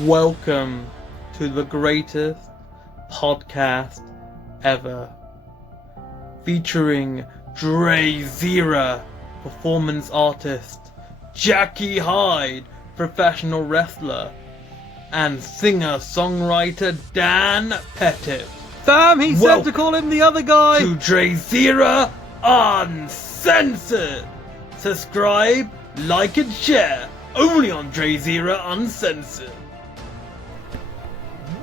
Welcome to the greatest podcast ever, featuring DrayZera, performance artist, Jackie Hyde, professional wrestler, and singer-songwriter Dan Pettit. Damn, he said to call him the other guy! To DrayZera Uncensored! Subscribe, like and share, only on DrayZera Uncensored.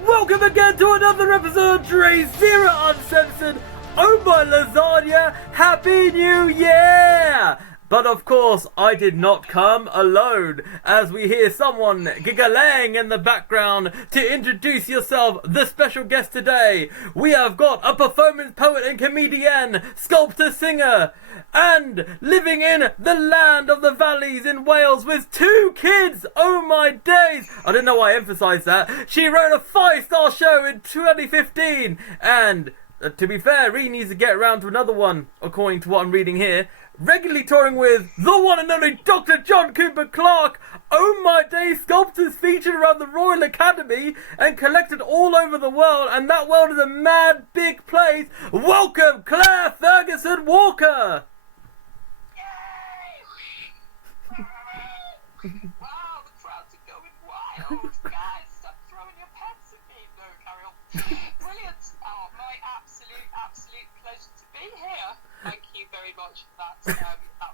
Welcome again to another episode of DrayZera Uncensored! Oh my lasagna, Happy New Year! But of course, I did not come alone, as we hear someone giggling in the background. To introduce yourself, the special guest today, we have got a performance poet and comedian, sculptor, singer, and living in the land of the valleys in Wales with 2 kids. Oh my days! I don't know why I emphasised that. She wrote a 5-star show in 2015, and to be fair, he needs to get around to another one, according to what I'm reading here. Regularly touring with the one and only Dr. John Cooper Clarke. Oh my days, sculptors featured around the Royal Academy and collected all over the world, and that world is a mad big place. Welcome, CLARE FERGUSON-WALKER! Wow, the crowds are going wild. Guys, stop throwing your pets at me. No, carry on. Brilliant. Oh, my absolute pleasure to be here. Thank you very much for that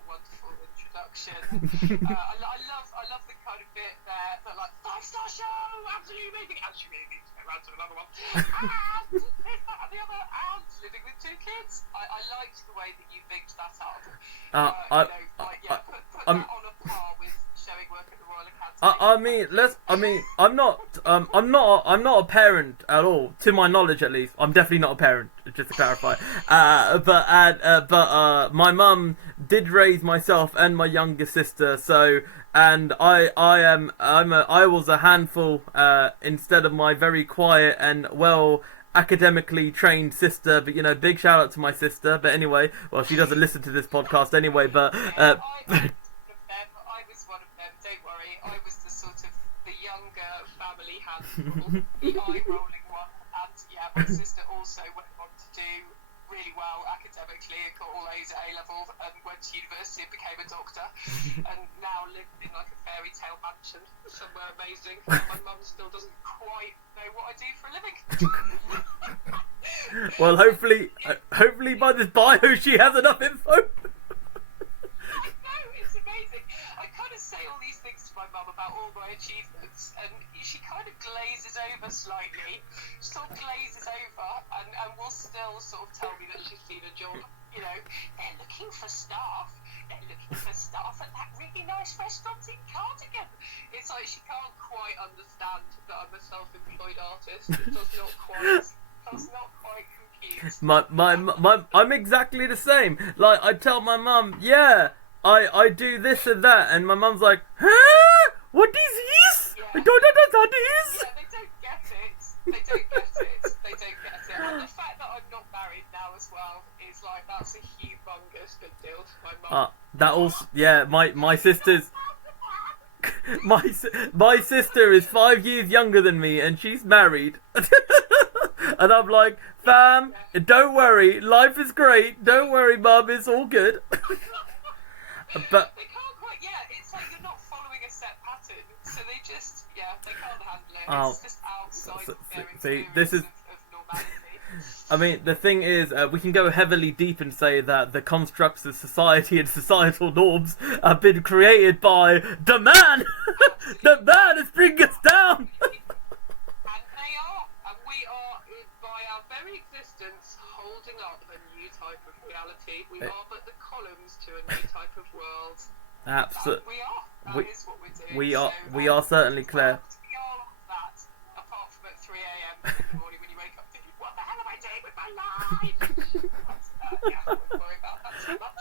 wonderful introduction. I love the kind of bit there, that like 5-star show, absolutely amazing. Actually, really need to get around to another one. And this, that, and the other, and living with 2 kids. I liked the way that you bigged that up. Put that on a par with showing work at the Royal Academy. I'm not a parent at all, to my knowledge at least. I'm definitely not a parent, just to clarify. But my mum did raise myself and my younger sister, so, and I was a handful instead of my very quiet and well academically trained sister. But you know, big shout out to my sister. But anyway, well, she doesn't listen to this podcast anyway. But I was one of them. Don't worry. I was the sort of the younger family handful, the eye-rolling one. And yeah, my sister also went on to do really well academically and got all A's at A-level and went to university and became a doctor and now lives in like a fairy tale mansion somewhere amazing. My mum still doesn't quite know what I do for a living. Well, hopefully by this bio she has enough info. I know, it's amazing. I kind of say all these things to my mum about all my achievements, and she kind of glazes over slightly. She sort of glazes over and will still sort of tell me that she's seen a job. You know, they're looking for staff. They're looking for staff at that really nice restaurant in Cardigan. It's like she can't quite understand that I'm a self-employed artist. It does not quite compute. I'm exactly the same. Like, I tell my mum, yeah, I do this and that, and my mum's like, huh? What is this? Yeah. I don't understand this. Yeah, they don't get it. They don't get it. And the fact that I'm not married now as well is like, that's a humongous big deal to my mum. That also, yeah, my sister's, my sister is 5 years younger than me, and she's married. And I'm like, fam, don't worry, life is great. Don't worry, mum, it's all good. But they can't quite, it's like you're not following a set pattern, so they just, they can't handle it. It's just outside their experience this is, of normality. I mean, the thing is, we can go heavily deep and say that the constructs of society and societal norms have been created by the man. The man is bringing us down. And they are, and we are, by our very existence, holding up a new type of reality. We are but the columns to a new type of world. Absolutely. We are. That is what we're doing. We are certainly Claire. We are that, apart from at 3 a.m. in the morning when you wake up thinking, what the hell am I doing with my life? I won't worry about that too much.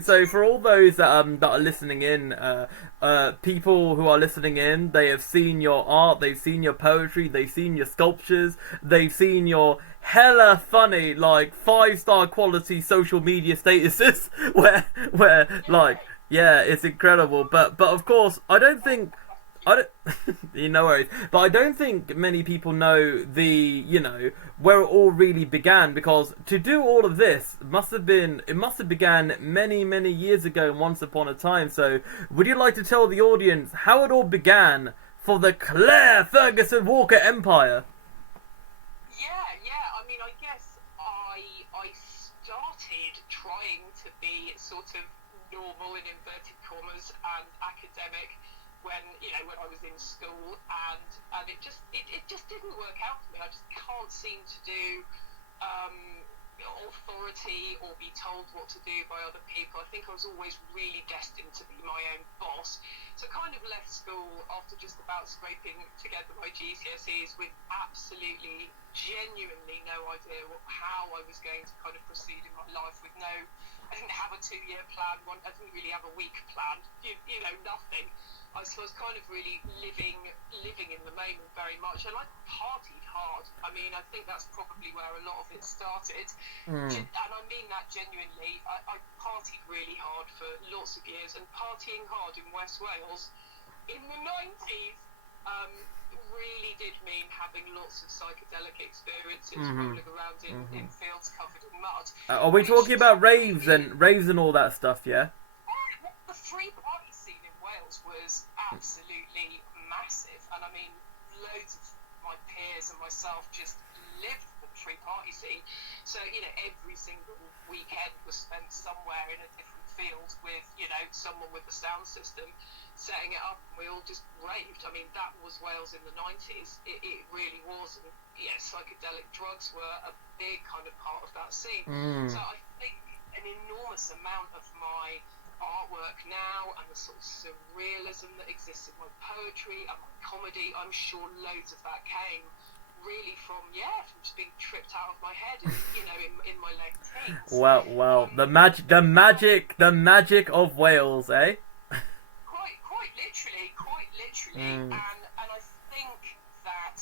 So for all those that are listening in, people who are listening in, they have seen your art, they've seen your poetry, they've seen your sculptures, they've seen your hella funny, like 5-star quality social media statuses, where like, yeah, it's incredible. But of course, I don't think I don't, no worries, but I don't think many people know where it all really began, because to do all of this must have began many, many years ago, once upon a time. So, would you like to tell the audience how it all began for the CLARE Ferguson-Walker Empire? Yeah. I mean, I guess I started trying to be sort of normal in inverted commas and academic when I was in school, and it just didn't work out for me. I just can't seem to do authority or be told what to do by other people. I think I was always really destined to be my own boss. So I kind of left school after just about scraping together my GCSEs with absolutely, genuinely no idea how I was going to kind of proceed in my life. I didn't have a 2-year plan. I didn't really have a week plan. Nothing. I was kind of really living in the moment very much, and I partied hard. I mean, I think that's probably where a lot of it started, and I mean that genuinely. I partied really hard for lots of years, and partying hard in West Wales in the 90s really did mean having lots of psychedelic experiences, rolling around in fields covered in mud. Are we talking about raves and all that stuff? Yeah. The free party scene in Wales was absolutely massive, and I mean, loads of my peers and myself just lived the free party scene. So every single weekend was spent somewhere in a different field with someone with a sound system setting it up, and we all just raved. I mean, that was Wales in the 90s. It really was, and psychedelic drugs were a big kind of part of that scene. So I think an enormous amount of my artwork now, and the sort of surrealism that exists in my poetry and my comedy, I'm sure loads of that came really from just being tripped out of my head in my late teens. Well, the magic of Wales, eh? Quite literally, and I think that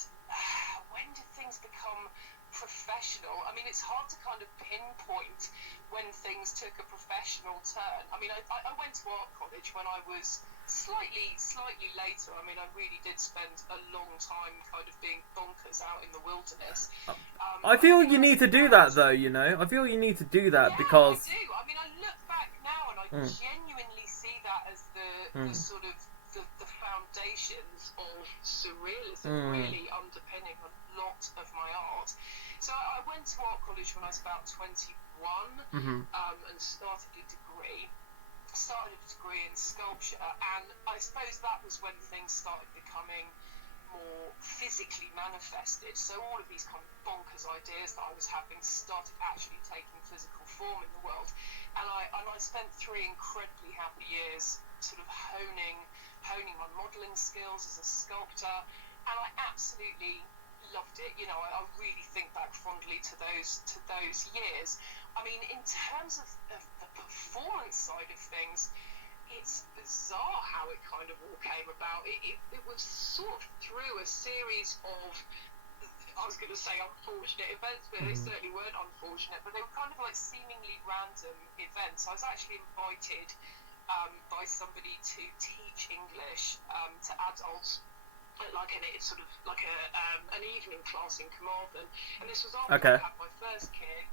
when did things become professional? I mean, it's hard to kind of pinpoint when things took a professional turn. I mean, I went to art college when I was slightly later. I mean, I really did spend a long time kind of being bonkers out in the wilderness. I feel you need to do that, though. I feel you need to do that because. I do. I mean, I look back now and I genuinely see that as the sort of the foundations of surrealism really underpinning a lot of my art. So I went to art college when I was about 21 and started a degree in sculpture, and I suppose that was when things started becoming more physically manifested. So all of these kind of bonkers ideas that I was having started actually taking physical form in the world, and I spent 3 incredibly happy years sort of honing my modelling skills as a sculptor, and I absolutely loved it. I really think back fondly to those years. I mean, in terms of the performance side of things, it's bizarre how it kind of all came about. It was sort of through a series of, I was going to say unfortunate events, but they certainly weren't unfortunate, but they were kind of like seemingly random events. I was actually invited by somebody to teach English to adults, like an evening class in Carmarthen, and this was after I had my first kid.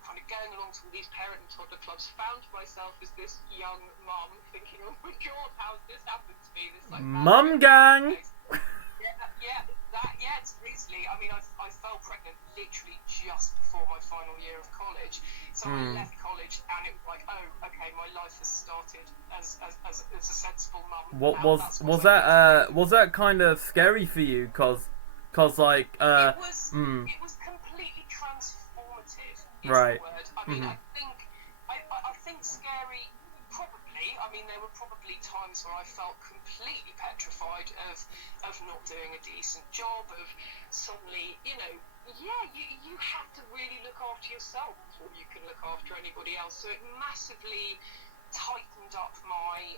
Kind of going along to all these parent and toddler clubs, found myself as this young mum thinking, oh my god, how's this happened to me? This Mum gang. Seriously. I mean, I fell pregnant literally just before my final year of college, so I left college, and it was like, oh, okay, my life has started as a sensible mum. Was that kind of scary for you? Cause like it was completely transformative. Right. The word. I mean, I think scary. Probably. I mean, there were probably times where I felt completely petrified of not doing a decent job, of suddenly, you have to really look after yourself before you can look after anybody else. So it massively tightened up my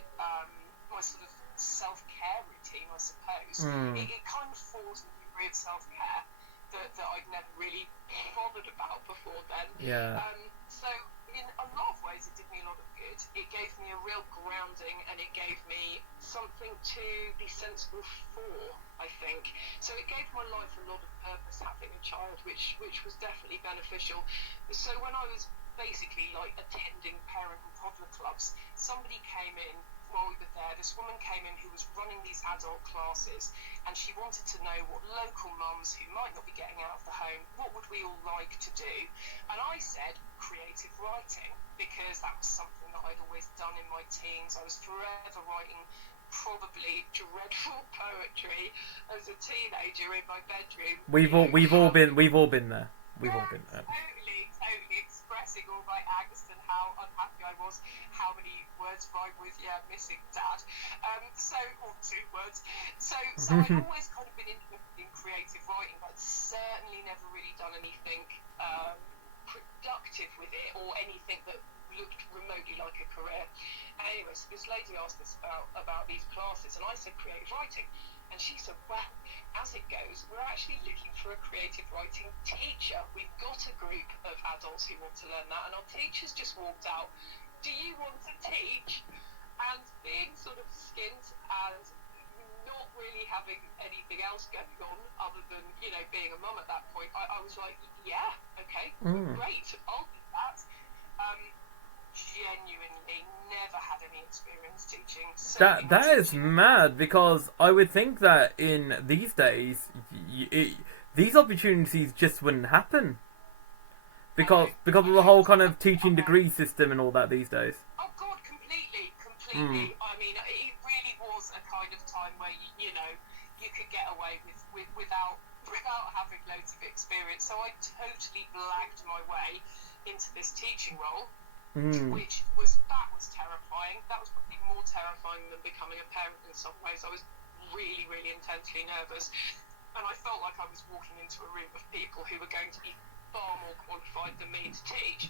my sort of self-care routine, I suppose. It kind of forced a degree of self-care that I'd never really bothered about before then. Yeah. So in a lot of ways, it did me a lot of good. It gave me a real grounding, and it gave me something to be sensible for, I think. So it gave my life a lot of purpose, having a child, which was definitely beneficial. So when I was basically like attending parent and toddler clubs, somebody came in while we were there. This woman came in who was running these adult classes, and she wanted to know what local mums who might not be getting out of the home, what would we all like to do? And I said creative writing, because that was something that I'd always done in my teens. I was forever writing probably dreadful poetry as a teenager in my bedroom. We've all been there. We've all been there. Totally expressing all my angst and how unhappy I was. How many words rhyme with missing dad? Or 2 words. So I've always kind of been interested in creative writing, but certainly never really done anything productive with it, or anything that looked remotely like a career. Anyway, so this lady asked us about these classes, and I said creative writing, and she said, well, as it goes, we're actually looking for a creative writing teacher. We've got a group of adults who want to learn that, and our teachers just walked out. Do you want to teach? And being sort of skint and not really having anything else going on other than, being a mum at that point, I was like, yeah, okay, great, I'll do that. Genuinely never had any experience teaching. That is mad, because I would think that in these days, these opportunities just wouldn't happen. Because of the whole kind of teaching degree system and all that these days. Oh God, completely. I mean, it really was a kind of time where you could get away without having loads of experience. So I totally blagged my way into this teaching role, which was terrifying. That was probably more terrifying than becoming a parent in some ways. I was really, really intensely nervous, and I felt like I was walking into a room of people who were going to be far more qualified than me to teach.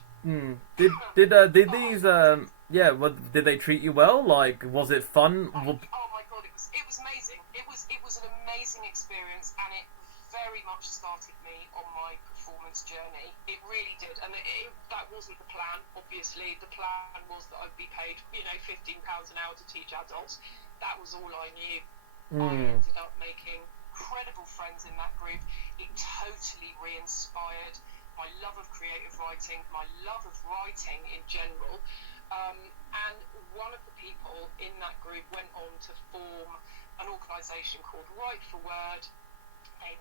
Did these did they treat you well? Like, was it fun? Oh my God, it was amazing. It was an amazing experience, and it very much started me on my performance journey. It really did, and that wasn't the plan. Obviously, the plan was that I'd be paid, £15 an hour to teach adults. That was all I knew. I ended up making incredible friends in that group. It totally re-inspired my love of creative writing, my love of writing in general. And one of the people in that group went on to form an organisation called Write for Word. They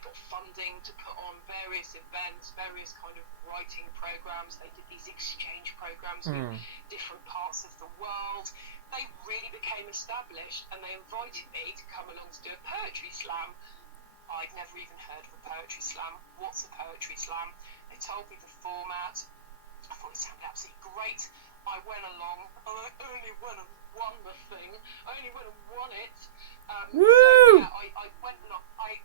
got funding to put on various events, various kind of writing programs. They did these exchange programs with different parts of the world. They really became established, and they invited me to come along to do a poetry slam. I'd never even heard of a poetry slam. What's a poetry slam? They told me the format. I thought it sounded absolutely great. I went along, and I only went and won the thing. I only went and won it. Woo! So, yeah, I went along. I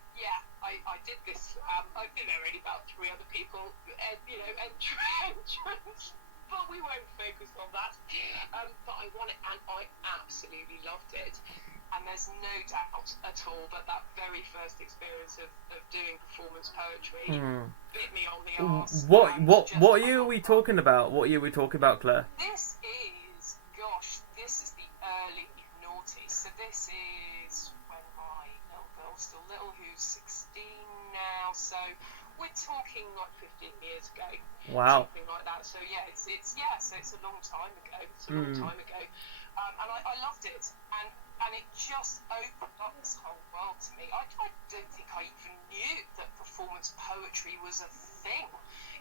did this. I've been there only about 3 other people, entrance. But we won't focus on that. But I won it, and I absolutely loved it. And there's no doubt at all that very first experience of doing performance poetry bit me on the arse. What year are we talking about? What year are we talking about, Claire? This is the early noughties. So this is when my little girl's still little, who's 16 now. So we're talking like 15 years ago. Wow. Something like that. So yeah, so it's a long time ago. And I loved it, and it just opened up this whole world to me. I don't think I even knew that performance poetry was a thing.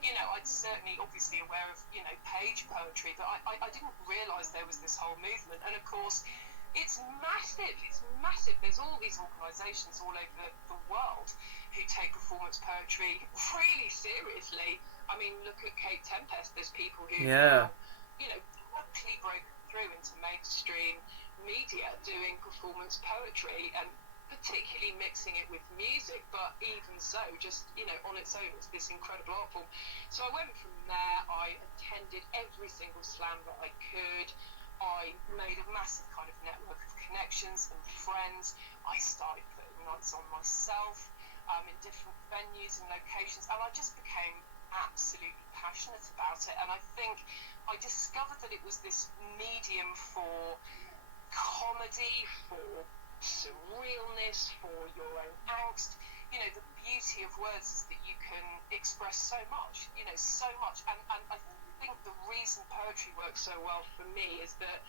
I'd certainly obviously aware of page poetry, but I didn't realise there was this whole movement. And of course, it's massive. There's all these organisations all over the world who take performance poetry really seriously. I mean, look at Kate Tempest. There's people who quickly broke through into mainstream media doing performance poetry, and particularly mixing it with music, but even so, just on its own, it's this incredible art form. So I went from there. I attended every single slam that I could. I made a massive kind of network of connections and friends. I started putting nights on myself in different venues and locations, and I just became absolutely passionate about it. And I think I discovered that it was this medium for comedy, for surrealness, for your own angst. You know, the beauty of words is that you can express so much, you know, so much. And I think the reason poetry works so well for me is that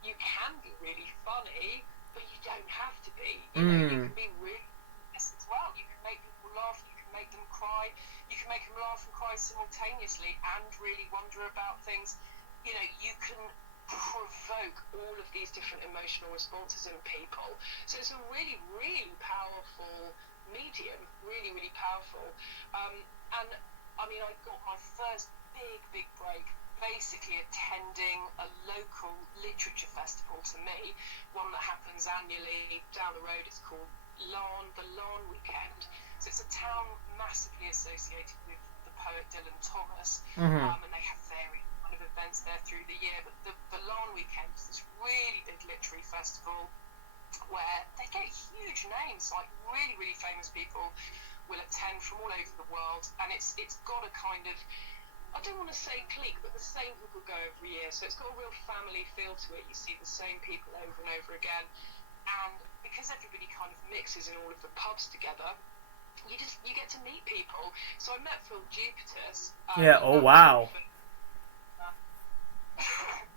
you can be really funny, but you don't have to be. You know, you can be really honest as well. You can make people laugh, you can make them cry, you can make them laugh and cry simultaneously and really wonder about things. You know, you can provoke all of these different emotional responses in people. So it's a really, really powerful medium, really, really powerful. And I mean, I got my first big break basically attending a local literature festival to me, one that happens annually down the road. It's called the Lawn Weekend. So it's a town massively associated with the poet Dylan Thomas, and they have various kind of events there through the year. But the Lawn Weekend is this really big literary festival where they get huge names, like really, really famous people will attend from all over the world, and it's got a kind of, I don't want to say clique, but the same people go every year, so it's got a real family feel to it. You see the same people over and over again, and because everybody kind of mixes in all of the pubs together, you get to meet people. So I met Phil Jupitus. Yeah. Oh wow.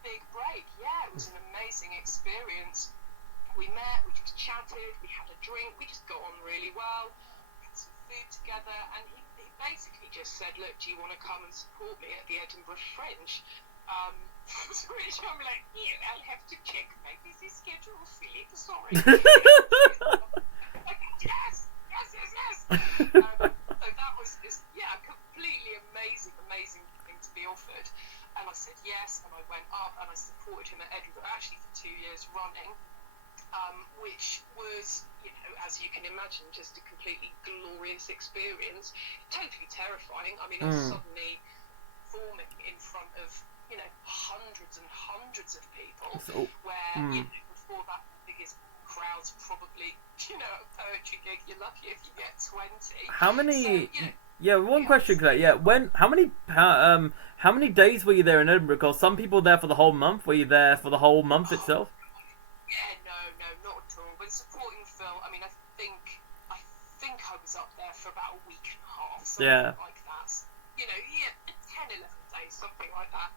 Big break. Yeah, it was an amazing experience. We met, we just chatted, we had a drink, we just got on really well, we had some food together, and he basically just said, look, do you want to come and support me at the Edinburgh Fringe? So I'm like, yeah, I'll have to check my busy schedule, Philip, sorry. Yes. So that was just, completely amazing thing to be offered. And I said yes, and I went up and I supported him at Edinburgh, actually for 2 years running. Which was, you know, as you can imagine, just a completely glorious experience. Totally terrifying. I mean, I was suddenly performing in front of, you know, hundreds and hundreds of people, where, you know, before that, the biggest crowds probably, you know, a poetry gig, you're lucky if you get 20. How many... So, you know, yeah, one question, Claire. Yeah, how many days were you there in Edinburgh? Because some people are there for the whole month. Were you there for the whole month itself? Yeah, no, not at all. But supporting Phil, I mean, I think I was up there for about a week and a half, something like that. You know, 10, 11 days, something like that.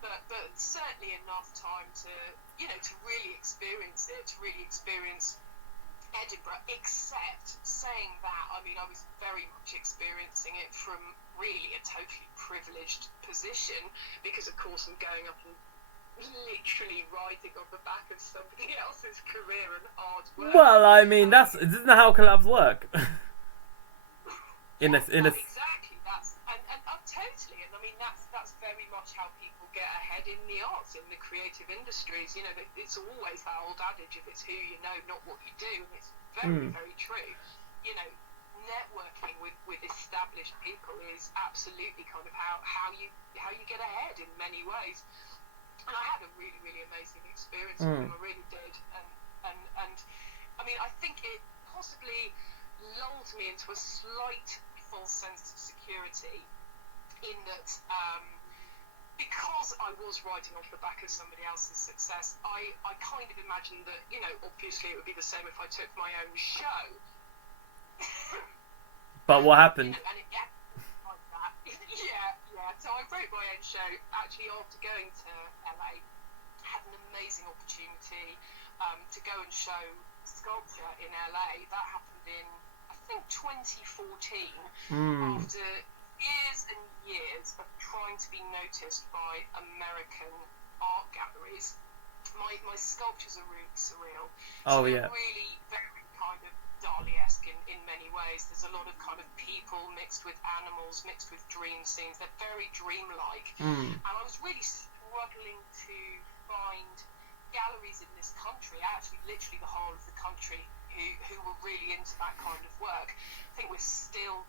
but certainly enough time to, you know, to really experience it, to really experience Edinburgh. Except saying that, I mean, I was very much experiencing it from really a totally privileged position, because of course I'm going up and literally riding on the back of somebody else's career and hard work. Well, I mean, isn't that how collabs work? Exactly. That's and totally. And I mean, that's very much how people get ahead in the arts, in the creative industries. You know, it's always that old adage: if it's who you know, not what you do. And it's very true. You know, networking with established people is absolutely kind of how you get ahead in many ways. And I had a really, really amazing experience with him. I really did. And I mean, I think it possibly lulled me into a slight false sense of security, in that because I was riding off the back of somebody else's success, I kind of imagined that, you know, obviously it would be the same if I took my own show. But what happened? You know, and like that. Yeah. So I wrote my own show. Actually, after going to LA, had an amazing opportunity to go and show sculpture in LA. That happened in, I think, 2014. After years and years of trying to be noticed by American art galleries, my sculptures are really surreal. Oh, so yeah. Really very kind of Dali-esque in many ways. There's a lot of kind of people mixed with animals, mixed with dream scenes. They're very dreamlike. And I was really struggling to find galleries in this country, actually literally the whole of the country, who were really into that kind of work. I think we're still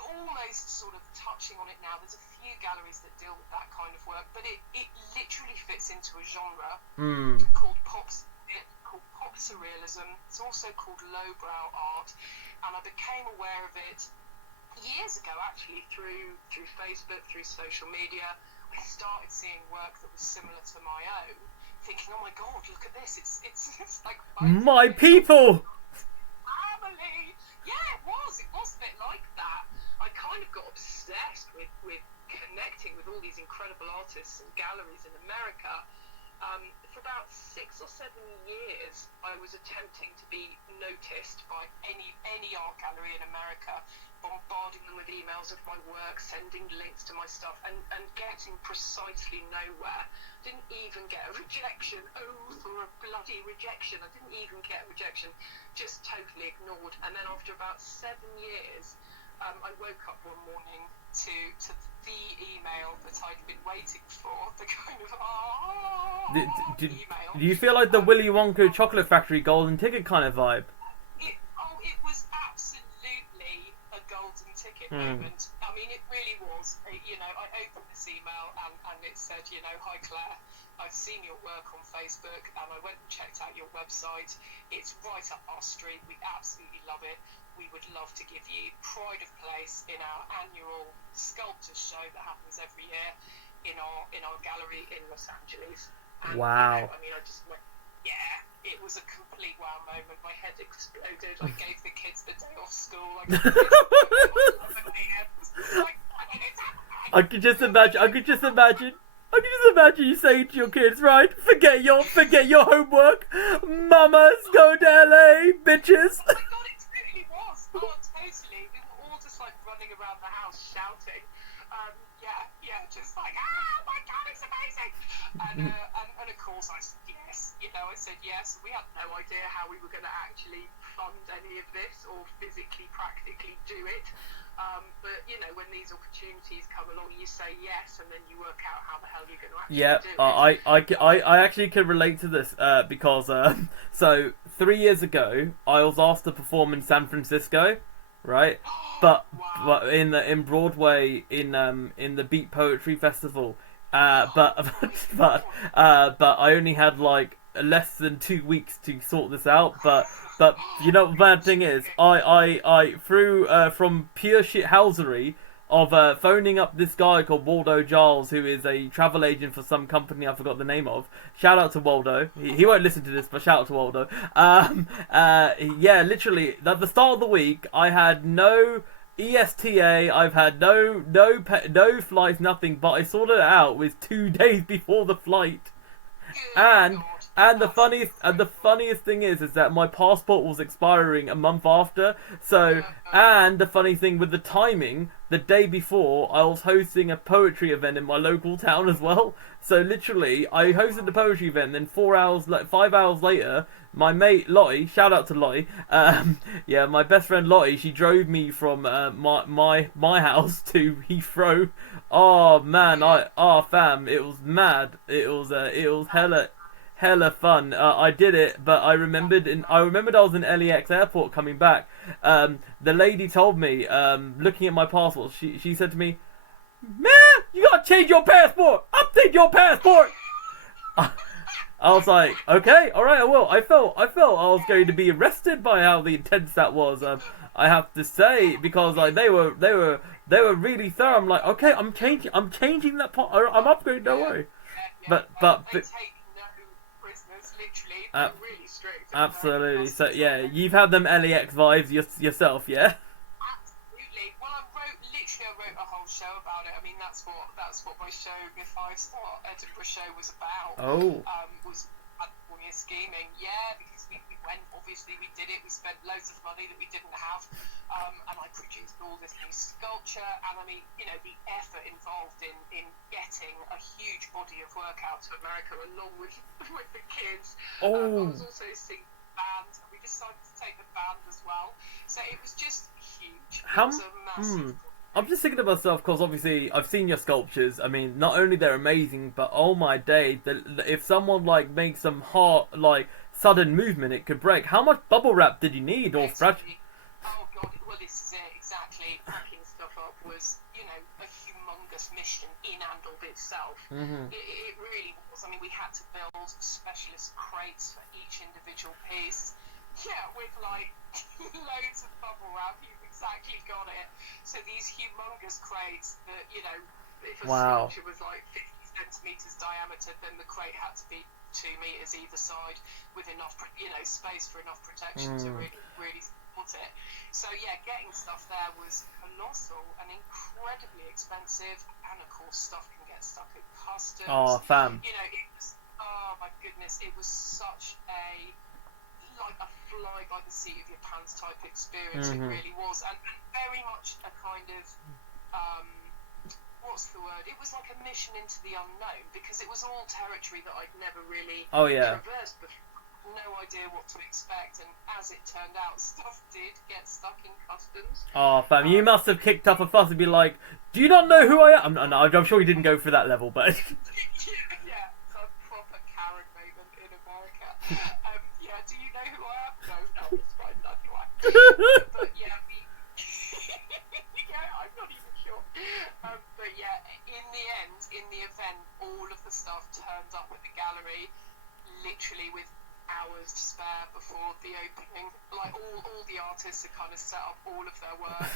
almost sort of touching on it now. There's a few galleries that deal with that kind of work, but it literally fits into a genre called pop surrealism. It's also called lowbrow art, and I became aware of it years ago, actually, through Facebook, through social media, I started seeing work that was similar to my own, thinking, oh my god, look at this, it's like My people! family. Yeah, it was a bit like that. I kind of got obsessed with connecting with all these incredible artists and galleries in America. For about 6 or 7 years, I was attempting to be noticed by any art gallery in America, bombarding them with emails of my work, sending links to my stuff, and getting precisely nowhere. Didn't even get a rejection. Oh, for a bloody rejection. I didn't even get a rejection. Just totally ignored. And then after about 7 years, I woke up one morning to the email that I'd been waiting for, the kind of email. Do you feel like the Willy Wonka Chocolate Factory golden ticket kind of vibe? It was absolutely a golden ticket moment. I mean, it really was. You know, I opened this email and it said, you know, hi Claire, I've seen your work on Facebook and I went and checked out your website. It's right up our street. We absolutely love it. We would love to give you pride of place in our annual sculptors show that happens every year in our gallery in Los Angeles. And, wow. You know, I mean, I just went, yeah, it was a complete wow moment. My head exploded. I gave the kids the day off school. I could just imagine you saying to your kids, right, forget your homework, mamas, go to LA, bitches. Oh my god, it really was. Oh, totally. We were all just like running around the house shouting. Yeah, just like, my god, it's amazing. And of course I said yes. You know, I said yes. We had no idea how we were going to actually fund any of this or physically, practically do it. But you know, when these opportunities come along, you say yes, and then you work out how the hell you're going to actually do it. I actually can relate to this because so 3 years ago I was asked to perform in San Francisco, right? But in Broadway in the Beat Poetry Festival, but I only had like less than 2 weeks to sort this out. But you know what the bad thing is, I through from pure shithousery of phoning up this guy called Waldo Giles, who is a travel agent for some company I forgot the name of. Shout out to Waldo. He won't listen to this, but shout out to Waldo. Yeah, literally at the start of the week I had no ESTA, I've had no flights, nothing, but I sorted it out with 2 days before the flight. And the funniest thing is that my passport was expiring a month after. So, and the funny thing with the timing, the day before I was hosting a poetry event in my local town as well. So literally, I hosted the poetry event. Then 5 hours later, my mate Lottie, shout out to Lottie, yeah, my best friend Lottie, she drove me from my house to Heathrow. Oh man, fam, it was mad. It was hella fun. I did it, but I remembered I was in LAX airport coming back. The lady told me, looking at my passport, she said to me, "Man, you gotta change your passport. Update your passport." I was like, okay, all right, I will. I felt I was going to be arrested by how intense that was. I have to say, because like they were really thorough. I'm like, okay, I'm changing that part. I'm upgrading. Don't worry. But they take no prisoners, literally. They're really strict. Absolutely. So yeah, you've had them LAX vibes yourself, yeah. Absolutely. Well, I wrote a whole show about it. I mean, that's what my show, the 5-star Edinburgh show, was about. Oh. Was California scheming, yeah, because we went, obviously we did it, we spent loads of money that we didn't have, and I produced all this new sculpture, and I mean, you know, the effort involved in getting a huge body of work out to America along with the kids. I was also singing band, and we decided to take the band as well, so it was just huge. It was a massive I'm just thinking to myself, because obviously I've seen your sculptures. I mean, not only they're amazing, but oh my day, if someone like makes some hard, like sudden movement, it could break. How much bubble wrap did you need, or fragile? Oh god, well this is it exactly. Packing stuff up was, you know, a humongous ridiculous mission in and of itself. It really was. I mean, we had to build specialist crates for each individual piece. Yeah, with like loads of bubble wrap. You've exactly got it. So these humongous crates that, you know, if a sculpture was like 50 centimeters diameter, then the crate had to be 2 meters either side, with enough, you know, space for enough protection to really support it. So yeah, getting stuff there was colossal and incredibly expensive, and of course stuff can get stuck at customs. Oh, fam. You know, it was, oh my goodness, it was such a, like a fly by the seat of your pants type experience. It really was, and very much a kind of what's the word? It was like a mission into the unknown, because it was all territory that I'd never really traversed before. No idea what to expect, and as it turned out, stuff did get stuck in customs. Oh, fam, you must have kicked up a fuss and be like, "Do you not know who I am?" No, I'm sure you didn't go for that level, but yeah, a proper Karen moment in America. Yeah, do you know who I am? No, it's fine, that's right. But yeah, yeah, I'm not even sure. But yeah, in the end, in the event, all of the stuff turned up at the gallery, literally with hours to spare before the opening. Like all the artists had kind of set up all of their work.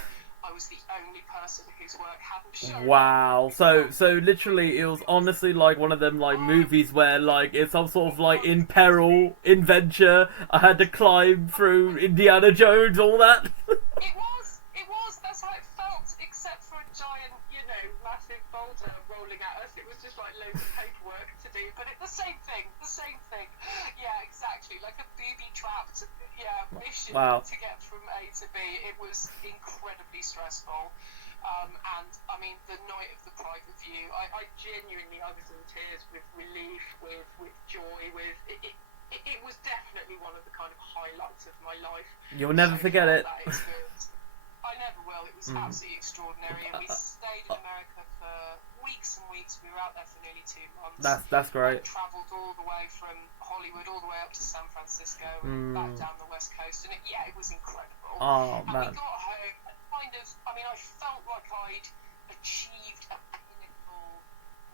I was the only person whose work hadn't shown. Wow. So literally, it was honestly like one of them like movies where like it's some sort of like in peril adventure. I had to climb through Indiana Jones, all that. It was. That's how it felt, except for a giant, you know, massive boulder rolling at us. It was just like loads of paperwork to do, but it's the same thing. Yeah, exactly. Like a booby-trapped, mission to get from A to B. It was incredibly stressful. And I mean, the night of the private view, I genuinely, I was in tears with relief, with joy, with it was definitely one of the kind of highlights of my life. You'll never forget it. I never will. It was absolutely extraordinary, and we stayed in America for weeks and weeks. We were out there for nearly 2 months. That's great. Travelled all the way from Hollywood all the way up to San Francisco and back down the West Coast, and it was incredible. Oh, and man. we got home and kind of, I mean, I felt like I'd achieved a pinnacle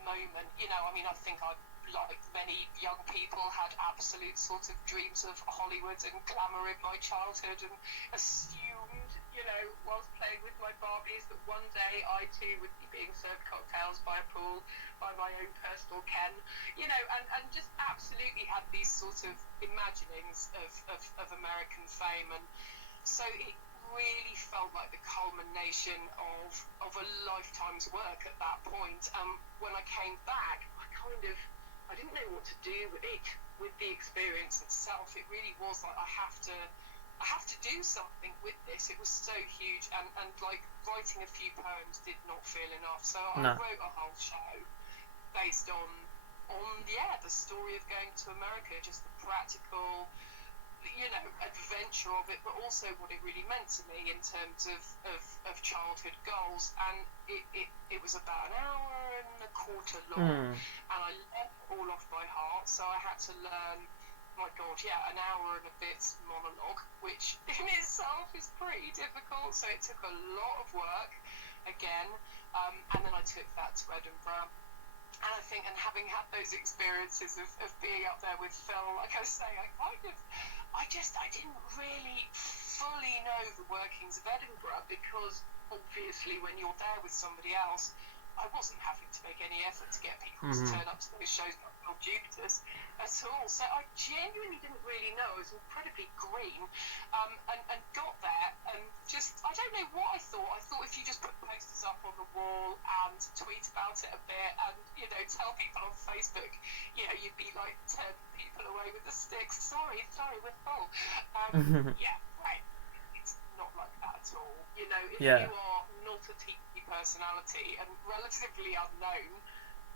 moment. You know, I mean, I think I, like many young people, had absolute sort of dreams of Hollywood and glamour in my childhood, and assumed, you know, whilst playing with my Barbies, that one day I too would be being served cocktails by a pool by my own personal Ken, you know, and just absolutely had these sort of imaginings of American fame. And so it really felt like the culmination of a lifetime's work at that point. When I came back, I didn't know what to do with it, with the experience itself. It really was like, I have to do something with this. It was so huge, and like writing a few poems did not feel enough. So I wrote a whole show based on the story of going to America, just the practical, you know, adventure of it, but also what it really meant to me in terms of childhood goals. And it was about an hour and a quarter long, and I learned it all off by heart. So I had to learn, my God, an hour and a bit monologue, which in itself is pretty difficult. So it took a lot of work again, and then I took that to Edinburgh. And I think, and having had those experiences of being up there with Phil, like I say, I didn't really fully know the workings of Edinburgh, because obviously when you're there with somebody else, I wasn't having to make any effort to get people to turn up to those shows, not Juventus at all. So I genuinely didn't really know. I was incredibly green, and got there, and just, I don't know what I thought. I thought if you just put posters up on the wall and tweet about it a bit, and, you know, tell people on Facebook, you know, you'd be like 10 people away with the sticks. Sorry, we're full. Right. It's not like that at all. You know, if you are not a TV personality and relatively unknown,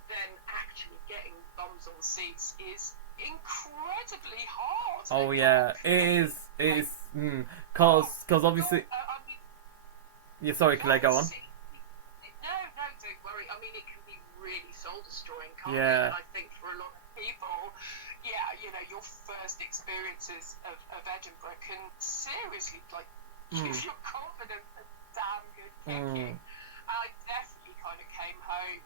then actually getting bums on seats is incredibly hard. Oh yeah, it is. Cause obviously. Sorry, can I go on? No, don't worry. I mean, it can be really soul destroying, can't it? Yeah. And I think for a lot of people, you know, your first experiences of Edinburgh can seriously, like, give your confidence a damn good kicking. I definitely kind kind of came home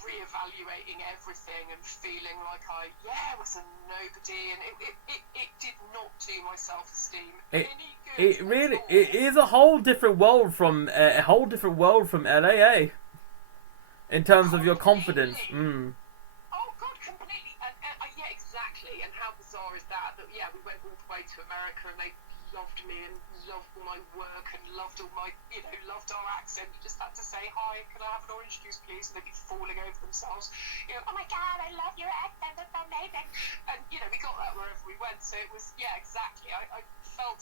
reevaluating everything and feeling like I was a nobody, and it did not do my self-esteem any good. It really, it is a whole different world from LAA in terms of your confidence. Oh God, completely. And yeah, exactly. And how bizarre is that? That yeah, we went all the way to America and they loved me and loved all my work and loved all my, loved our accent. You just had to say, hi, can I have an orange juice please? And they'd be falling over themselves. Oh my God, I love your accent, it's amazing. And we got that wherever we went. So it was, yeah, exactly. I felt,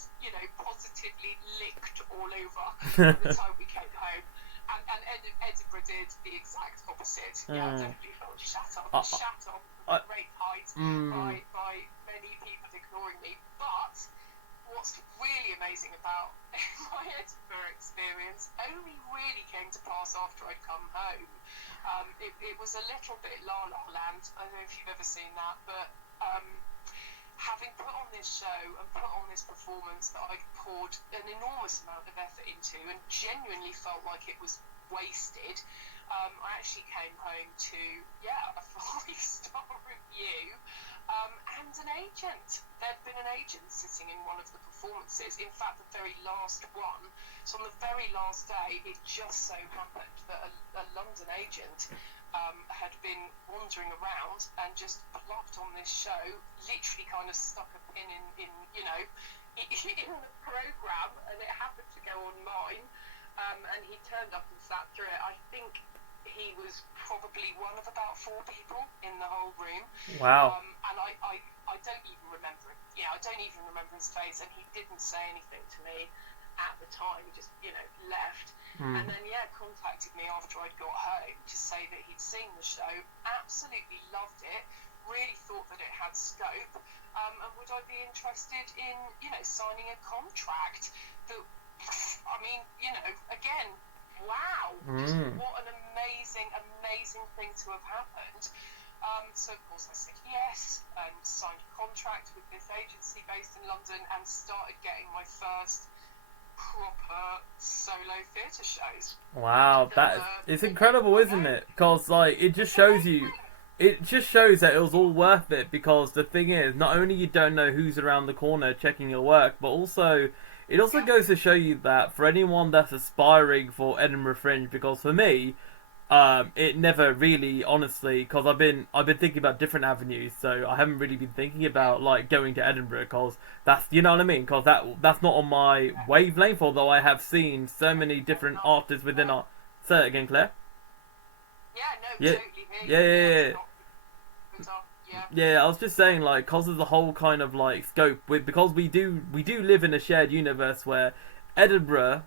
positively licked all over by the time we came home. And Edinburgh did the exact opposite. Yeah, I definitely felt shat on from a great height by many people ignoring me. But what's really amazing about my Edinburgh experience only really came to pass after I'd come home. It was a little bit La La Land. I don't know if you've ever seen that, but having put on this show and put on this performance that I'd poured an enormous amount of effort into and genuinely felt like it was wasted, I actually came home to, a 5-star review and an agent. There'd been an agent sitting in one of the performances, in fact the very last one. So on the very last day, it just so happened that a London agent had been wandering around and just plucked on this show, literally kind of stuck a pin in in the programme, and it happened to go on mine, and he turned up and sat through it. I think he was probably one of about 4 people in the whole room. Wow. And I don't even remember it. Yeah, I don't even remember his face, and he didn't say anything to me at the time. He just, left. And then, contacted me after I'd got home to say that he'd seen the show, absolutely loved it, really thought that it had scope, and would I be interested in, signing a contract that, I mean, again, wow, just what an amazing thing to have happened. So of course I said yes, and signed a contract with this agency based in London and started getting my first proper solo theatre shows. Wow, it's incredible, isn't it? Because it just shows you. It just shows that it was all worth it, because the thing is, not only you don't know who's around the corner checking your work, but also it also goes to show you that for anyone that's aspiring for Edinburgh Fringe, because for me, it never really, honestly, because I've been thinking about different avenues, so I haven't really been thinking about going to Edinburgh, because that's, you know what I mean, because that's not on my wavelength. Although I have seen so many different artists within our. Say it again, Claire. Yeah, I was just saying, because of the whole kind of scope, because we do live in a shared universe where Edinburgh,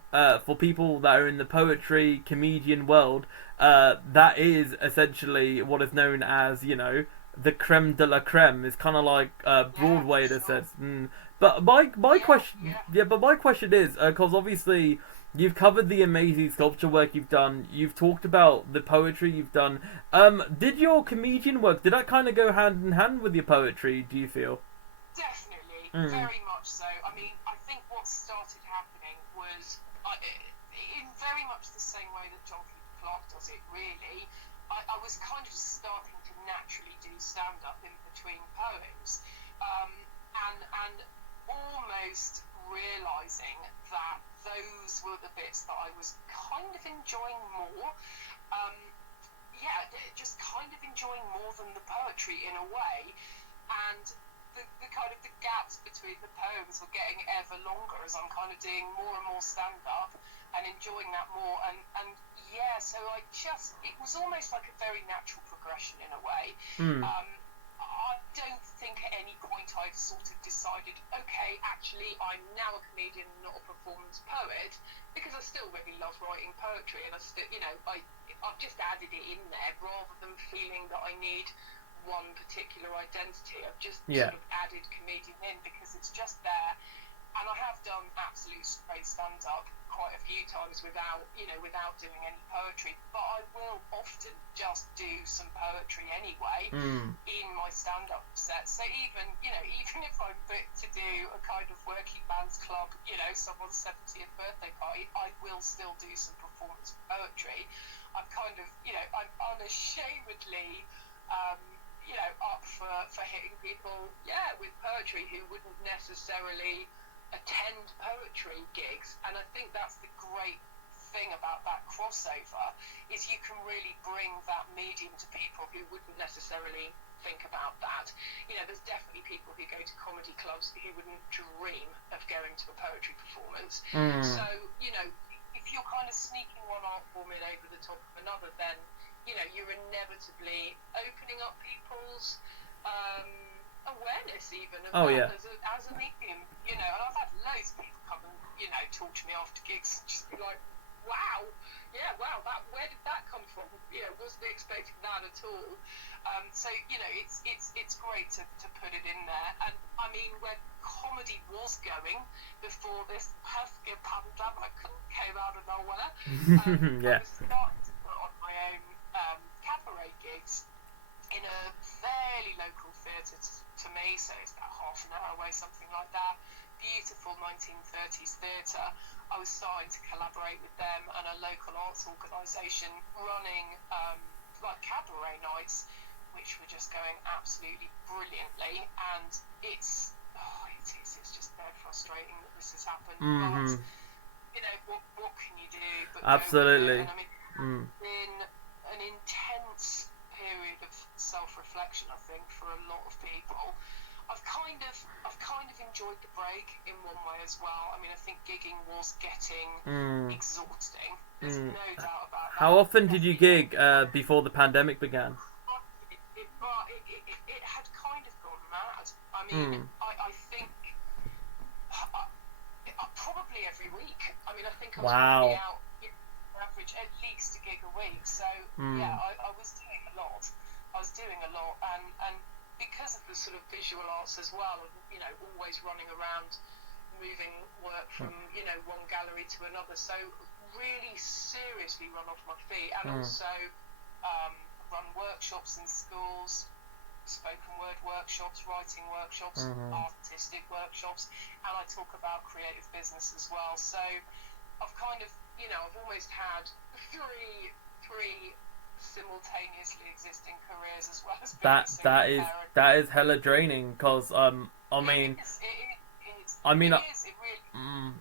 for people that are in the poetry comedian world, that is essentially what is known as, the creme de la creme. It's kind of like Broadway, that says. But my question is, because obviously you've covered the amazing sculpture work you've done, you've talked about the poetry you've done. Did your comedian work, did that kind of go hand in hand with your poetry, do you feel? Definitely, very much so. I mean, I think what started happening was, in very much the same way that John Clark does it, really, I was kind of starting to naturally do stand-up in between poems, and almost realising that those were the bits that I was kind of enjoying more. Just kind of enjoying more than the poetry in a way, and the kind of the gaps between the poems were getting ever longer as I'm kind of doing more and more stand-up and enjoying that more, and so it was almost like a very natural progression in a way. I don't think at any point I've sort of decided, okay, actually I'm now a comedian, not a performance poet, because I still really love writing poetry, and I still, I've just added it in there rather than feeling that I need one particular identity. I've just sort of added comedian in because it's just there. And I have done absolute straight stand-up quite a few times without doing any poetry, but I will often just do some poetry anyway in my stand-up set. So even if I'm booked to do a kind of working man's club, you know, someone's 70th birthday party, I will still do some performance poetry. I'm kind of, you know, I'm unashamedly, you know, up for hitting people, with poetry who wouldn't necessarily attend poetry gigs. And I think that's the great thing about that crossover, is you can really bring that medium to people who wouldn't necessarily think about that. You know, there's definitely people who go to comedy clubs who wouldn't dream of going to a poetry performance. So, you know, if you're kind of sneaking one art form in over the top of another, then, you know, you're inevitably opening up people's awareness even of that as a medium, you know. And I've had loads of people come and, you know, talk to me after gigs and just be like, wow, that, where did that come from? You know, wasn't expecting that at all. So, you know, it's great to put it in there. And I mean, when comedy was going before this pesky pandemic came out of nowhere, I was starting to put on my own cabaret gigs in a fairly local theatre to me, so it's about half an hour away, something like that. Beautiful 1930s theatre. I was starting to collaborate with them and a local arts organisation running like cabaret nights, which were just going absolutely brilliantly. And it's just very frustrating that this has happened. But you know, what can you do? But absolutely. And I mean, it's been an intense period of self-reflection, I think, for a lot of people. I've kind of enjoyed the break in one way as well. I mean, I think gigging was getting exhausting. There's no doubt about that. How often did you gig before the pandemic began? It had kind of gone mad. I mean, I think probably every week. I mean, I think I was probably out on average at least a gig a week. So yeah, I was doing a lot. And because of the sort of visual arts as well, and, you know, always running around, moving work from, you know, one gallery to another, so really seriously run off my feet. And also run workshops in schools, spoken word workshops, writing workshops, artistic workshops, and I talk about creative business as well. So I've kind of, you know, I've almost had three simultaneously existing careers as well as being that is hella draining, because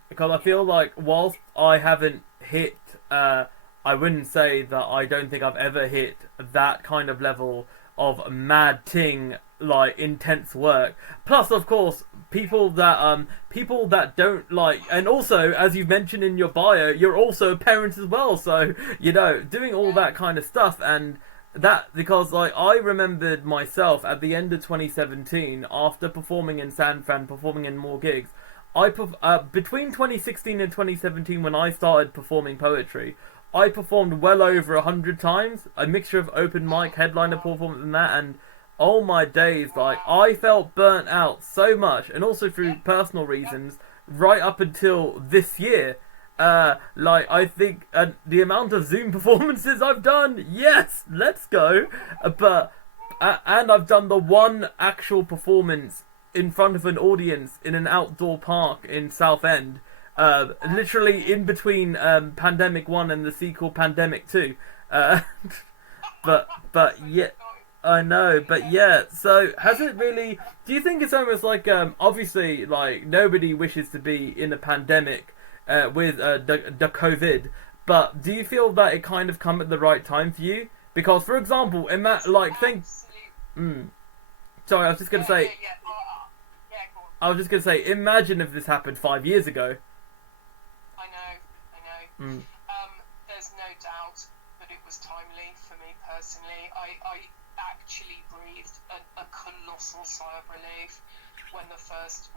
because I feel like whilst I haven't hit I wouldn't say that I don't think I've ever hit that kind of level of mad ting, like intense work. Plus, of course, people that don't like, and also, as you mentioned in your bio, you're also a parent as well. So, you know, doing all that kind of stuff, and that, because like I remembered myself at the end of 2017, after performing in San Fran, performing in more gigs, between 2016 and 2017, when I started performing poetry, I performed well over 100 times, a mixture of open mic, headliner performance and that, and oh my days, like, I felt burnt out so much, and also through personal reasons, right up until this year. Like, I think the amount of Zoom performances I've done, yes, let's go, but, and I've done the one actual performance in front of an audience in an outdoor park in Southend, literally in between Pandemic 1 and the sequel Pandemic 2. But yeah, I know, but yeah, so has it really, do you think it's almost like, obviously, like, nobody wishes to be in a pandemic with the COVID, but do you feel that it kind of come at the right time for you? Because, for example, sorry, I was just going to say, I was just going to say, imagine if this happened 5 years ago. I know. There's no doubt that it was timely for me personally. I actually breathed a colossal sigh of relief when the first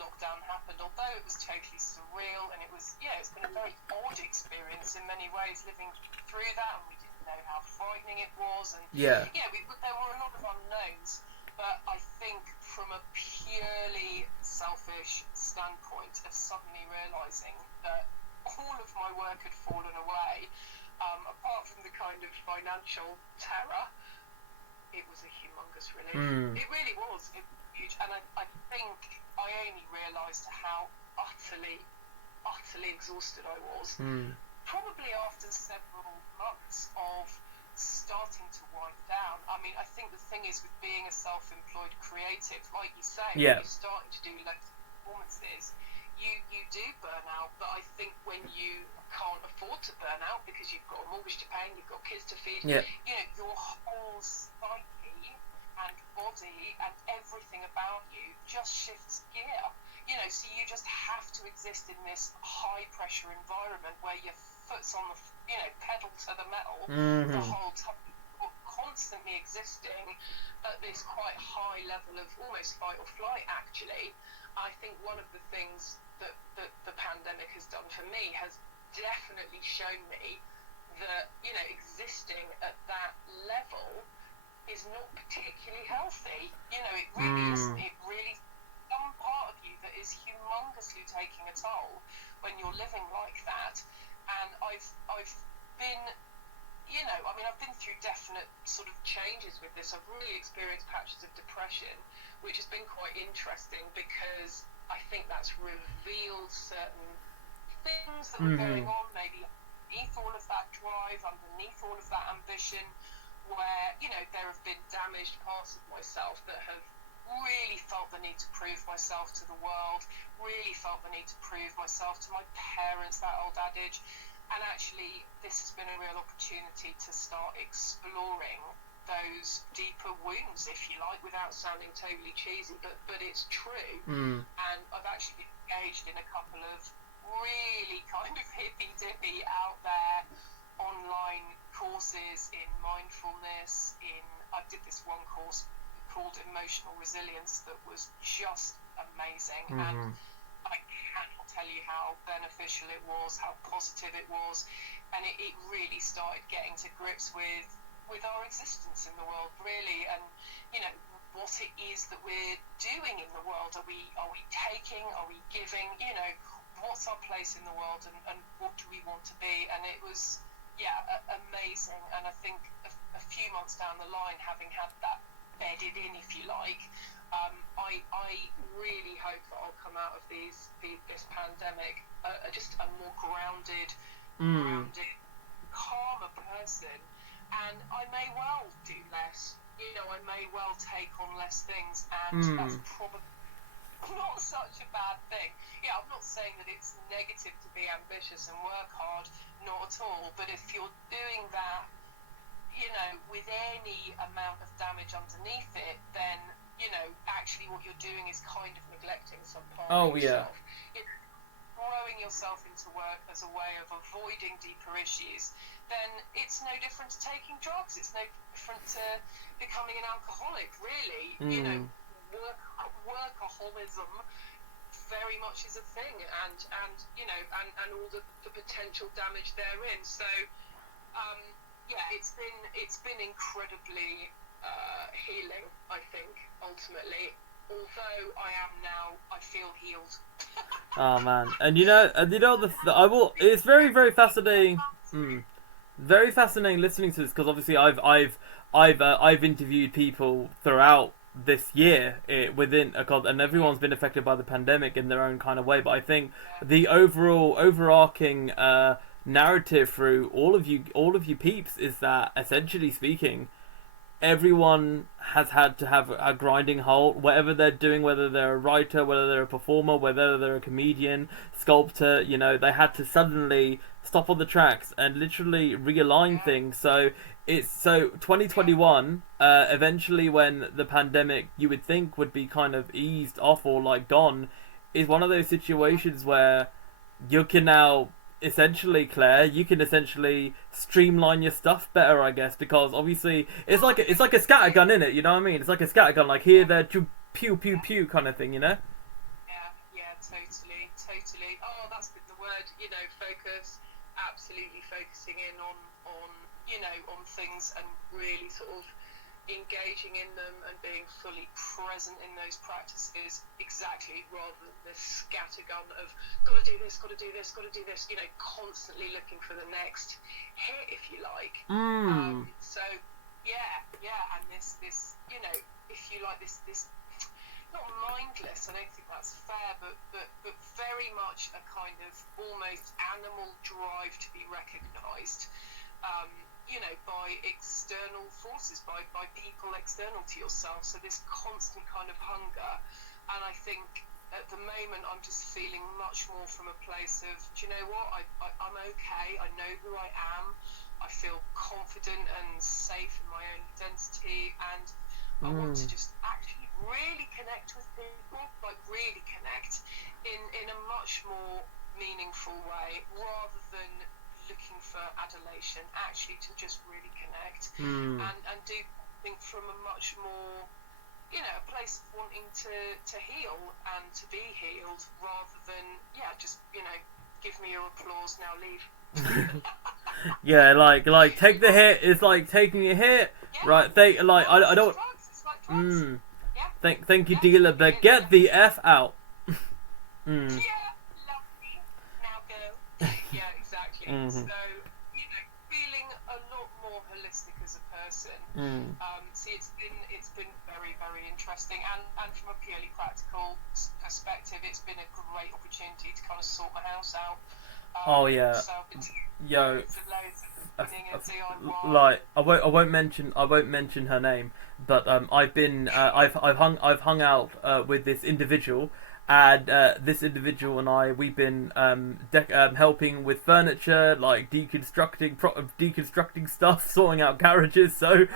lockdown happened, although it was totally surreal, and it's been a very odd experience in many ways living through that, and we didn't know how frightening it was, and there were a lot of unknowns. But I think from a purely selfish standpoint of suddenly realising that all of my work had fallen away, apart from the kind of financial terror, it was a humongous relief. It really was. It was huge. And I think I made me realise how utterly exhausted I was. Probably after several months of starting to wind down. I mean, I think the thing is with being a self-employed creative, like you say, when you're starting to do loads of performances, you do burn out, but I think when you can't afford to burn out because you've got a mortgage to pay and you've got kids to feed, you know, your whole psyche and body and everything about you just shifts gear. You know, so you just have to exist in this high pressure environment where your foot's on the, you know, pedal to the metal the whole time, constantly existing at this quite high level of almost fight or flight. Actually, I think one of the things that the pandemic has done for me has definitely shown me that, you know, existing at that level is not particularly healthy. You know, it really isn't. It really, some part of you that is humongously taking a toll when you're living like that. And I've been, you know, I mean, I've been through definite sort of changes with this. I've really experienced patches of depression, which has been quite interesting because I think that's revealed certain things that were going on, maybe underneath all of that drive, underneath all of that ambition, where, you know, there have been damaged parts of myself that have really felt the need to prove myself to the world, really felt the need to prove myself to my parents, that old adage. And actually, this has been a real opportunity to start exploring those deeper wounds, if you like, without sounding totally cheesy, but it's true. And I've actually been engaged in a couple of really kind of hippy-dippy out there online courses in mindfulness. I did this one course called Emotional Resilience that was just amazing, and I cannot tell you how beneficial it was, how positive it was, and it really started getting to grips with our existence in the world, really, and, you know, what it is that we're doing in the world. Are we taking, are we giving, you know, what's our place in the world, and what do we want to be? And it was, amazing. And I think a few months down the line, having had that bedded in, if you like, I really hope that I'll come out of this pandemic just a more grounded, calmer person, and I may well do less. You know, I may well take on less things, and that's probably not such a bad thing. Yeah, I'm not saying that it's negative to be ambitious and work hard, not at all, but if you're doing that, you know, with any amount of damage underneath it, then, you know, actually what you're doing is kind of neglecting some part of yourself. If throwing yourself into work as a way of avoiding deeper issues, then it's no different to taking drugs. It's no different to becoming an alcoholic, really. You know, workaholism very much is a thing, and you know, and all the potential damage therein. So, it's been incredibly healing, I think, ultimately. Although I feel healed. Oh man, and you know, I will. It's very, very fascinating. Very fascinating listening to this, because obviously I've interviewed people throughout this year and everyone's been affected by the pandemic in their own kind of way. But I think the overarching narrative through all of you peeps is that, essentially speaking, everyone has had to have a grinding halt, whatever they're doing, whether they're a writer, whether they're a performer, whether they're a comedian, sculptor, you know, they had to suddenly stop on the tracks and literally realign things. So 2021, eventually, when the pandemic, you would think, would be kind of eased off or like gone, is one of those situations where you can now essentially, Claire, you can essentially streamline your stuff better, I guess, because obviously it's like a scattergun, innit? You know what I mean? It's like a scattergun, like here, there, pew, pew, pew, kind of thing, you know? Yeah, totally. Oh, that's been the word, you know, focus. Absolutely focusing in on you know, on things and really sort of engaging in them and being fully present in those practices, exactly, rather than the scattergun of gotta do this, you know, constantly looking for the next hit, if you like. So yeah, and this, you know, if you like, this not mindless, I don't think that's fair, but very much a kind of almost animal drive to be recognised, you know, by external forces, by people external to yourself. So this constant kind of hunger. And I think at the moment I'm just feeling much more from a place of, do you know what, I'm okay, I know who I am, I feel confident and safe in my own identity, and I want to just actually really connect with people, like really connect in a much more meaningful way, rather than looking for adulation, actually to just really connect and do think from a much more, you know, a place of wanting to heal and to be healed, rather than, yeah, just, you know, give me your applause, now leave. Yeah, like take the hit is like taking a hit, Yeah. right? I don't. It's like drugs. Yeah. Thank you, dealer, but get the F out. Yeah, lovely. Now go. Yeah, exactly. So, you know, feeling a lot more holistic as a person. See, it's been very, very interesting, and from a purely practical perspective, it's been a great opportunity to kind of sort my house out. Oh yeah, So I've been yo. loads of spinning and DIY. Like I won't mention her name, but I've hung out with this individual, and this individual and we've been helping with furniture, like deconstructing stuff, sorting out garages. So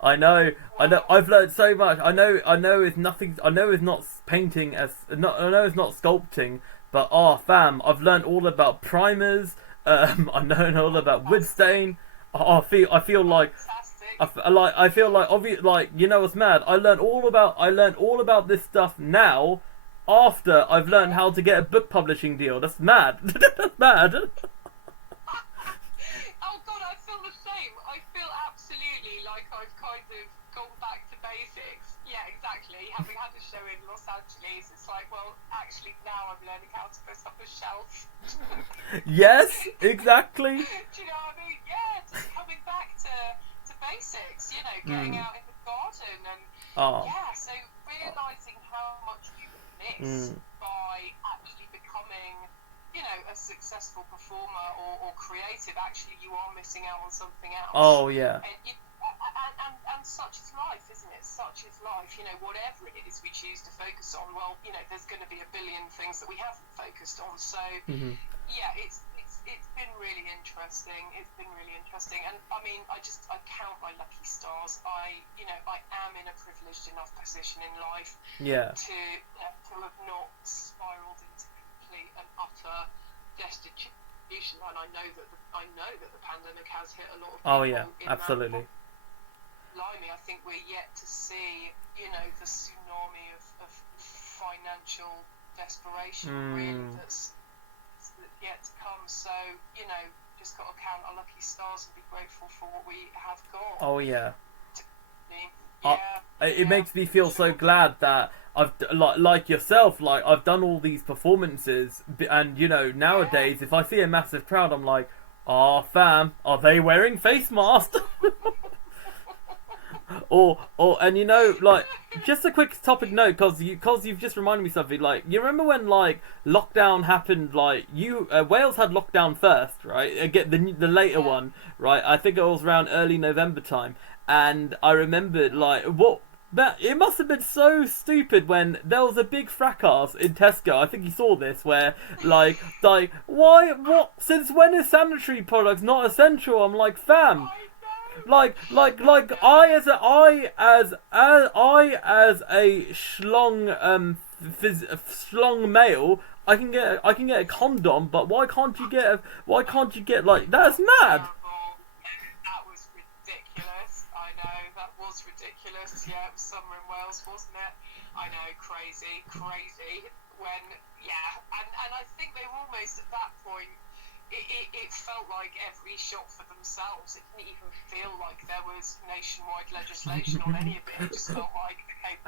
I know I've learned so much. I know it's nothing. I know it's not painting I know it's not sculpting. But fam, I've learned all about primers. I know all about wood stain. I feel like you know what's mad? I learned all about this stuff now, after I've learned how to get a book publishing deal. That's mad. That's mad. Oh God, I feel the same. I feel absolutely like I've kind of gone back to basics. Yeah, exactly. Having had a show in Los Angeles, it's like, well, actually now I'm learning how to put up a shelf. Yes, exactly. Do you know what I mean? Yeah, just coming back to basics, you know, getting out in the garden and yeah, so realising how much you miss by actually becoming, you know, a successful performer or creative. Actually, you are missing out on something else. Oh yeah. And such is life, isn't it? Such is life. You know, whatever it is we choose to focus on, well, you know, there's going to be a billion things that we haven't focused on. So, yeah, it's been really interesting. It's been really interesting. And I mean, I count my lucky stars. I am in a privileged enough position in life to have not spiraled into complete and utter destitution. And I know that the pandemic has hit a lot of people. Oh yeah, absolutely. Blimey, I think we're yet to see, you know, the tsunami of financial desperation really that's yet to come. So, you know, just got to count our lucky stars and be grateful for what we have got. Oh yeah. Yeah. It makes me feel so glad that I've like yourself, like I've done all these performances, and you know, nowadays if I see a massive crowd, I'm like, fam, are they wearing face masks? And you know, like, just a quick topic note, cause you've just reminded me something. Like, you remember when like lockdown happened? Like, Wales had lockdown first, right? Get the later one, right? I think it was around early November time, and I remembered like it must have been so stupid when there was a big fracas in Tesco. I think you saw this, where like why, what? Since when is sanitary products not essential? I'm like, fam. Like I as a schlong male, I can get a condom, but why can't you get like, that's mad. That was ridiculous. I know, that was ridiculous. Yeah, it was summer in Wales, wasn't it? I know, crazy. When and I think they were almost at that point. It felt like every shop for themselves. It didn't even feel like there was nationwide legislation on any of it. It just felt like, okay,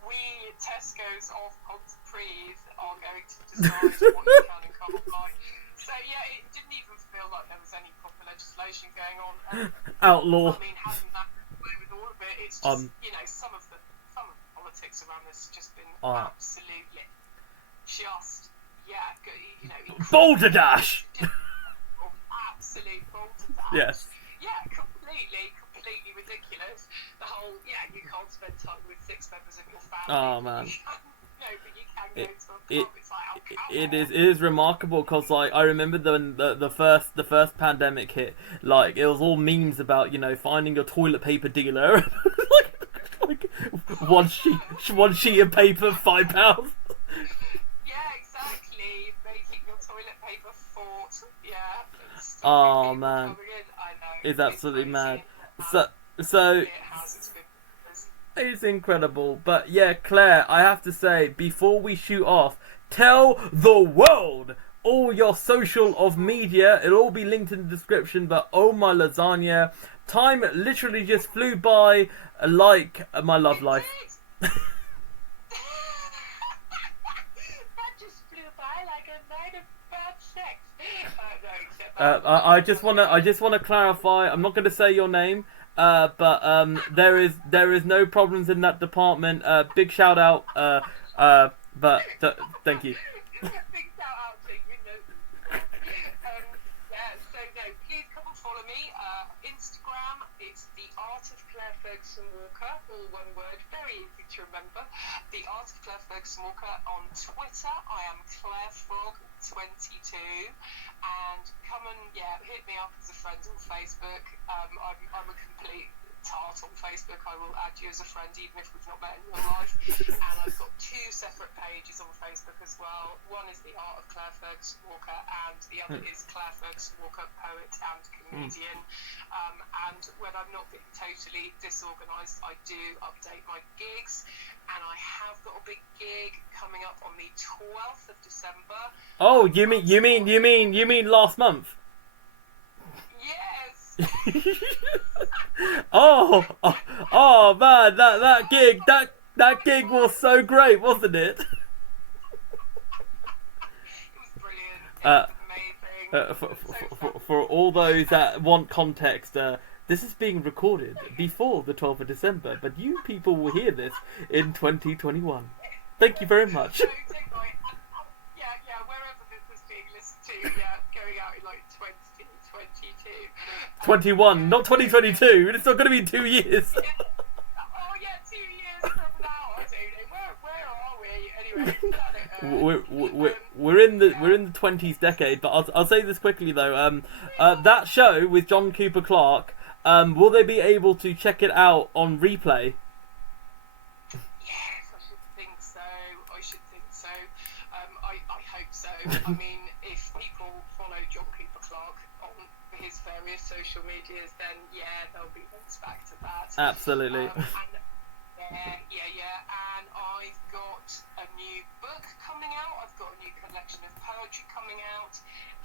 we Tesco's of Pontypridd are going to decide what you can and can't buy. So yeah, it didn't even feel like there was any proper legislation going on. And, Outlaw. I mean, having that way with all of it, it's just, you know, some of the politics politics around this has just been Oh. absolutely just, yeah, you know, incredible. Balderdash! Absolute balderdash. Yes. Yeah, completely ridiculous. The whole, yeah, you can't spend time with 6 members of your family. Oh, man. No, but you can go to a It- pub. It's like, oh, come It on. is remarkable because like I remember the first pandemic hit, like it was all memes about, you know, finding your toilet paper dealer. like one sheet of paper, £5. Yeah, exactly. Making your toilet paper fort. Yeah. It's Oh, people man. coming in. I know. It's absolutely crazy. mad. Um, So it has. It's been. it's incredible. But yeah, Claire, I have to say, before we shoot off, tell the world all your social of media. It'll all be linked in the description. But oh my lasagna, time literally just flew by like my love life. That just flew by like a night of bad sex. No, except that. I just wanna clarify. I'm not going to say your name. But there is no problems in that department. Big shout out. Thank you. Big shout out to you. Yeah, so no, please come and follow me. Instagram, it's The Art of Claire Ferguson-Walker, all one word, very easy to remember. The Art of Claire Ferguson-Walker. On Twitter, I am ClareFrog22, and come and hit me up as a friend on Facebook. I'm a complete tart on Facebook. I will add you as a friend even if we've not met in real life. And I've got 2 separate pages on Facebook as well. One is The Art of Claire Ferguson-Walker, and the other is Claire Ferguson-Walker, poet and comedian. And when I'm not being totally disorganised, I do update my gigs, and I have got a big gig coming up on the 12th of December. Oh, you mean last month? Yes. Oh man, that gig was so great, wasn't it? It was brilliant. It was amazing. For all those that want context, this is being recorded before the 12th of December, but you people will hear this in 2021. Thank you very much. No, don't worry. Yeah, wherever this is being listened to, going out in like 2022. 21, not 2022. It's not going to be 2 years. Oh yeah, 2 years from now. I don't know. Where are we anyway? We're in the 20s decade, but I'll say this quickly though. That show with John Cooper Clarke, will they be able to check it out on replay? Yes, I should think so. I hope so. I mean, if people follow John Cooper Clarke on his various social medias, then there'll be links back to that. Absolutely. And I've got a new book coming out. I've got a new collection of poetry coming out,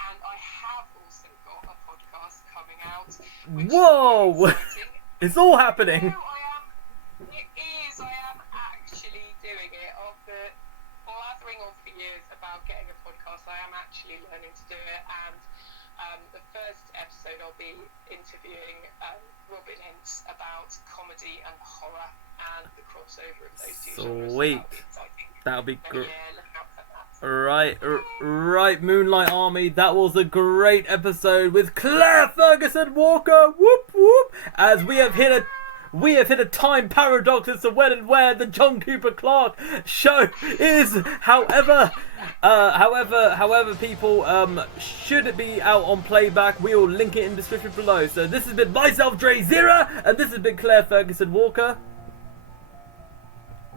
and I have also got a podcast coming out. Whoa! Is exciting. It's all happening. No, I am actually doing it. After blathering on for years about getting a podcast, I am actually learning to do it. And the first episode, I'll be interviewing Robin Hintz about comedy and horror and the crossover of those two genres. Sweet. That'll be That'll be exciting. great. Yeah, look out for that. Right, Moonlight Army. That was a great episode with Claire Ferguson-Walker. Whoop whoop. As we have hit a time paradox as to when and where the John Cooper Clarke show is. However, people, should it be out on playback, we will link it in the description below. So this has been myself, DrayZera, and this has been Claire Ferguson-Walker.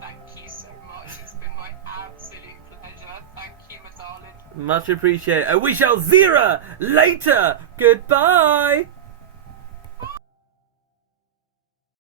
Thank you so much. It's been my absolute pleasure. Thank you, my darling. Much appreciated. And we shall Zera later. Goodbye.